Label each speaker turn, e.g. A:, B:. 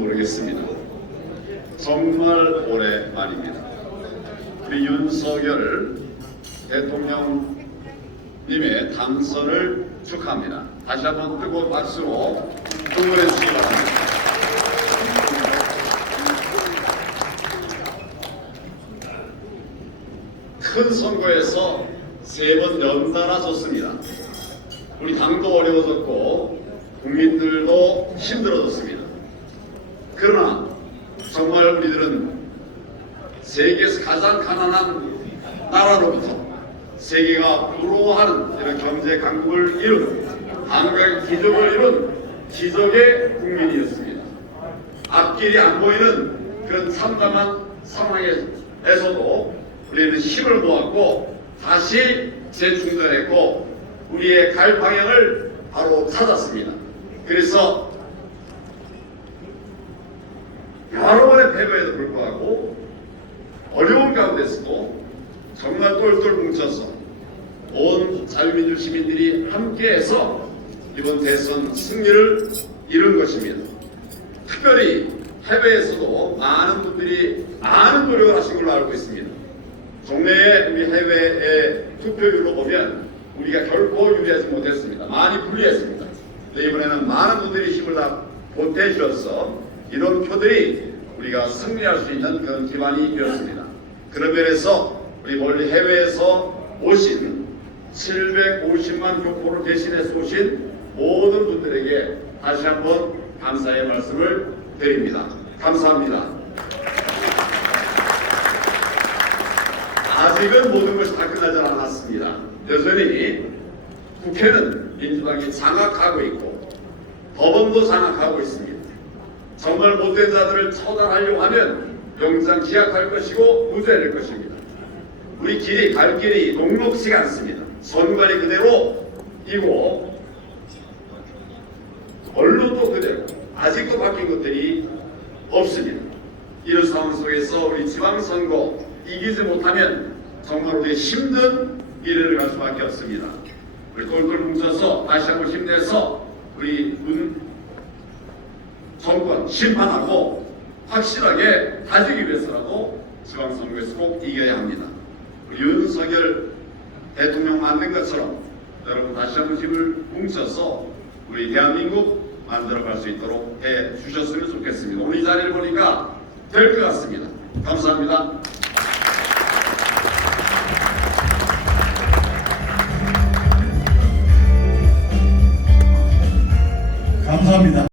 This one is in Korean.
A: 모르겠습니다. 정말 오랜만입니다. 우리 윤석열 대통령님의 당선을 축하합니다. 다시 한번 뜨거운 박수로 응원해 주시기 바랍니다. 큰 선거에서 세 번 연달아 졌습니다. 우리 당도 어려워졌고 국민들도 힘들어졌습니다. 그러나 정말 우리들은 세계에서 가장 가난한 나라로부터 세계가 부러워하는 이런 경제 강국을 이룬 한국의 기적을 이룬 기적의 국민이었습니다. 앞길이 안 보이는 그런 참담한 상황에서도 우리는 힘을 모았고 다시 재충전했고 우리의 갈 방향을 바로 찾았습니다. 그래서 번의 패배에도 불구하고 어려운 가운데서도 정말 똘똘 뭉쳐서 온 자유민주 시민들이 함께해서 이번 대선 승리를 이룬 것입니다. 특별히 해외에서도 많은 분들이 많은 노력을 하신 걸로 알고 있습니다. 국내에 우리 해외의 투표율로 보면 우리가 결코 유리하지 못했습니다. 많이 불리했습니다. 이번에는 많은 분들이 힘을 다 보태주셔서 이런 표들이 우리가 승리할 수 있는 그런 기반이 되었습니다. 그런 면에서 우리 멀리 해외에서 오신 750만 교포를 대신해서 오신 모든 분들에게 다시 한번 감사의 말씀을 드립니다. 감사합니다. 아직은 모든 것이 다 끝나지 않았습니다. 여전히 국회는 민주당이 장악하고 있고 법원도 장악하고 있습니다. 정말 못된 자들을 처단하려고 하면 영장 기각할 것이고 무죄될 것입니다. 우리 길이 갈 길이 녹록지 않습니다. 선관이 그대로이고 언론도 그대로 아직도 바뀐 것들이 없습니다. 이런 상황 속에서 우리 지방선거 이기지 못하면 정말 우리 힘든 미래를 갈 수밖에 없습니다. 우리 똘똘 뭉쳐서 다시 한번 힘내서 우리 문 정권 심판하고 확실하게 다지기 위해서라도 지방선거에서 꼭 이겨야 합니다. 우리 윤석열 대통령 만든 것처럼 여러분 다시 한번 힘을 뭉쳐서 우리 대한민국 만들어갈 수 있도록 해 주셨으면 좋겠습니다. 오늘 이 자리를 보니까 될 것 같습니다. 감사합니다.